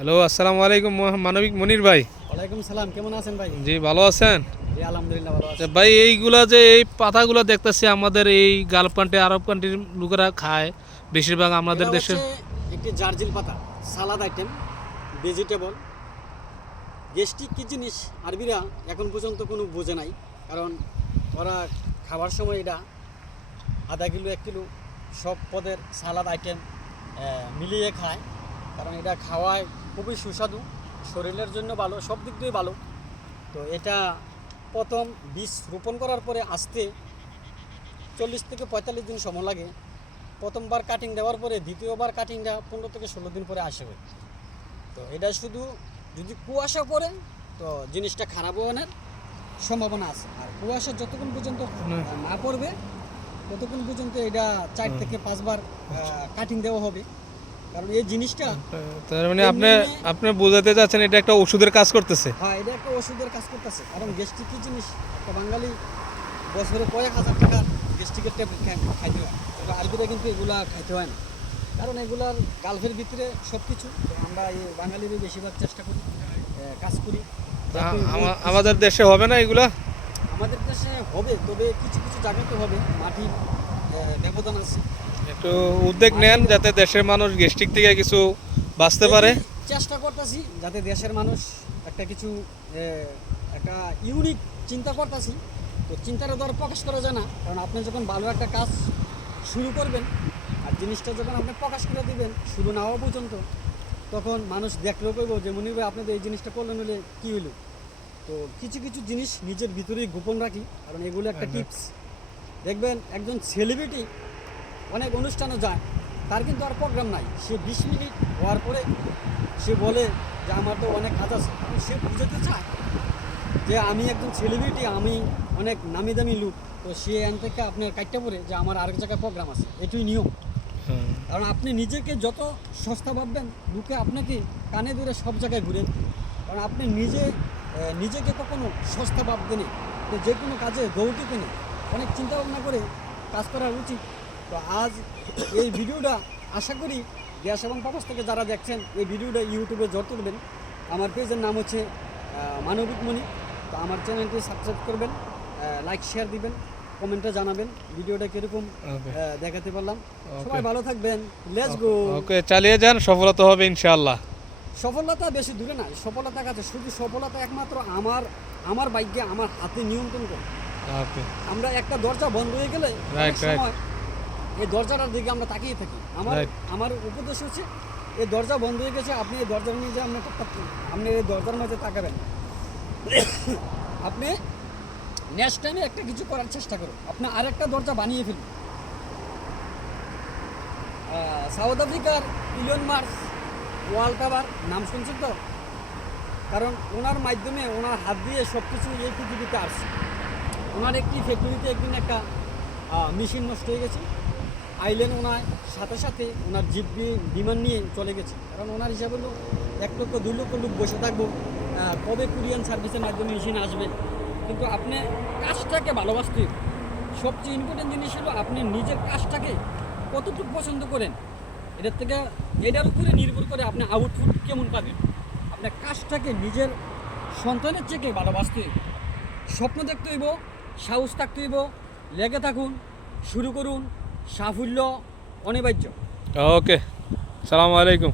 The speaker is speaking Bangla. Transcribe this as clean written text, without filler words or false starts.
হ্যালো, আসসালামু আলাইকুম মানবিক মনির ভাই। ওয়ালাইকুম সালাম, কেমন আছেন ভাই? জি, ভালো আছেন? জি আলহামদুলিল্লাহ ভালো আছি। ভাই, এইগুলা যে এই পাতাগুলো দেখতেছি আমাদের এই গালফ কান্ট্রি, আরব কান্ট্রির লোকেরা খায় বেশিরভাগ আমাদের এটা দেশের। হচ্ছে একটি জার্জিল পাতা, সালাদ আইটেম, ভেজিটেবল। গেস্টিক কি জিনিস আরবিরা এখন পর্যন্ত কোনো বোঝে নাই, কারণ ওরা খাবার সময় এটা আধা কিলো 1 কিলো সব পদের সালাদ আইটেম মিলিয়ে খায়, কারণ এটা খাওয়ায় খুবই সুস্বাদু, শরীরের জন্য ভালো, সব দিক দিয়ে ভালো। তো এটা প্রথম বীজ রোপণ করার পরে আসতে 40 থেকে 45 দিন সময় লাগে। প্রথমবার কাটিং দেওয়ার পরে দ্বিতীয়বার কাটিংটা 15 থেকে 16 দিন পরে আসবে। তো এটা শুধু যদি কুয়াশা পড়ে তো জিনিসটা খারাপ হওয়ার সম্ভাবনা আছে, আর কুয়াশা যতক্ষণ পর্যন্ত না পড়বে ততক্ষণ পর্যন্ত এটা 4 থেকে 5 বার কাটিং দেওয়া হবে, কারণ এই জিনিসটা তার মানে আপনি বোঝাতে চাচ্ছেন এটা একটা ওষুধের কাজ করতেছে? হ্যাঁ, এটা একটা ওষুধের কাজ করতেছে, কারণ গ্যাস্ট্রিক কি জিনিস একটা বাঙালি বছরে কয়েক হাজার টাকা গ্যাস্ট্রিকের ট্যাবলেট খাইতে হয়, তবে আরবিরা কিন্তু এগুলা খাইতে হয় না, কারণ এগুলার গালফের ভিতরে সব কিছু। আমরা এই বাঙালিরই বেশিরভাগ চেষ্টা করি, কাজ করি। আমাদের দেশে হবে না এগুলা? আমাদের দেশে হবে, তবে কিছু কিছু জায়গাতে হবে, মাটির ব্যবধান আছে। একটু উদ্যোগ নেন যাতে দেশের মানুষ গ্যাস্ট্রিক থেকে কিছু বাঁচতে পারে। চেষ্টা করতেছি যাতে দেশের মানুষ একটা কিছু একটা ইউনিক চিন্তা করতেছি। তো চিন্তাটা ধর প্রকাশ করা যায় না, কারণ আপনি যখন ভালো একটা কাজ শুরু করবেন আর জিনিসটা যখন আপনি প্রকাশ করে দিবেন শুরু না হওয়া পর্যন্ত, তখন মানুষ দেখলেও কইব যে মনির ভাই আপনি তো এই জিনিসটা করলেন, হলে কী হইলো। তো কিছু কিছু জিনিস নিজের ভিতরেই গোপন রাখি, কারণ এগুলো একটা টিপস। দেখবেন একজন সেলিব্রিটি অনেক অনুষ্ঠানে যায়, তার কিন্তু আর প্রোগ্রাম নাই, সে 20 মিনিট হওয়ার পরে সে বলে যে আমার তো অনেক কাজ আছে, কারণ সে বুঝাতে চায় যে আমি একজন সেলিব্রিটি, আমি অনেক নামি দামি লোক। তো সে এন থেকে আপনার কাটতে পড়ে যে আমার আরেক জায়গায় প্রোগ্রাম আছে, এটুই নিয়ম। কারণ আপনি নিজেকে যত সস্তা ভাববেন, লোকে আপনাকে কানে ধরে সব জায়গায় ঘুরে, কারণ আপনি নিজেকে কখনো সস্তা ভাববেন না। তো যে কোনো কাজে দৌড়তে নেই, অনেক চিন্তা ভাবনা করে কাজ করা উচিত। তো আজ এই ভিডিওটা আশা করি দেশ এবং প্রবাস থেকে যারা দেখছেন এই ভিডিওটা ইউটিউবে জড় তুলবেন। আমার পেজের নাম হচ্ছে মানবিক মনি। তো আমার চ্যানেলটি সাবস্ক্রাইব করবেন, লাইক শেয়ার দিবেন, কমেন্টে জানাবেন ভিডিওটা কীরকম দেখাতে পারলাম। সবাই ভালো থাকবেন, লেটস গো। ওকে, চালিয়ে যান, সফলতা হবে ইনশাআল্লাহ। সফলতা বেশি দূরে না, সফলতা কাছে, শুধু সফলতা একমাত্র আমার ভাগ্যে, আমার হাতে নিয়ন্ত্রণ করে। আমরা একটা দরজা বন্ধ হয়ে গেলে সময় এই দরজাটার দিকে আমরা তাকিয়ে থাকি। আমার উপদেশ হচ্ছে, এই দরজা বন্ধ হয়ে গেছে, আপনি এই দরজা নিয়ে যে আপনি এই দরজার মাঝে তাকাবেন, আপনি নেক্সট টাইমে একটা কিছু করার চেষ্টা করুন, আপনি আরেকটা দরজা বানিয়ে ফেলুন। সাউথ আফ্রিকার ইলন মাস্ক ওয়াল টাওয়ার নাম শুনছেন তো? কারণ ওনার মাধ্যমে, ওনার হাত দিয়ে সব কিছু এই পৃথিবীতে আসছে। ওনার একটি ফ্যাক্টরিতে একদিন একটা মেশিন নষ্ট হয়ে গেছে, আইলেন ওনার সাথে সাথে ওনার বিমান নিয়ে চলে গেছে, কারণ ওনার হিসাবে হলো 1 লক্ষ 2 লক্ষ লোক বসে থাকবো, কবে কুরিয়ান সার্ভিসের মাধ্যমে মেশিন আসবে। কিন্তু আপনি কাজটাকে ভালোবাসতে, সবচেয়ে ইম্পর্টেন্ট জিনিস হলো আপনি নিজের কাজটাকে কতটুকু পছন্দ করেন, এটার উপরে নির্ভর করে আপনি আউটপুট কেমন পাবেন। আপনার কাজটাকে নিজের সন্তানের থেকে ভালোবাসতে, স্বপ্ন দেখতে হইব, সাহস থাকতে হইব, লেগে থাকুন, শুরু করুন, সাফল্য অনিবার্য। ওকে, সালামু আলাইকুম।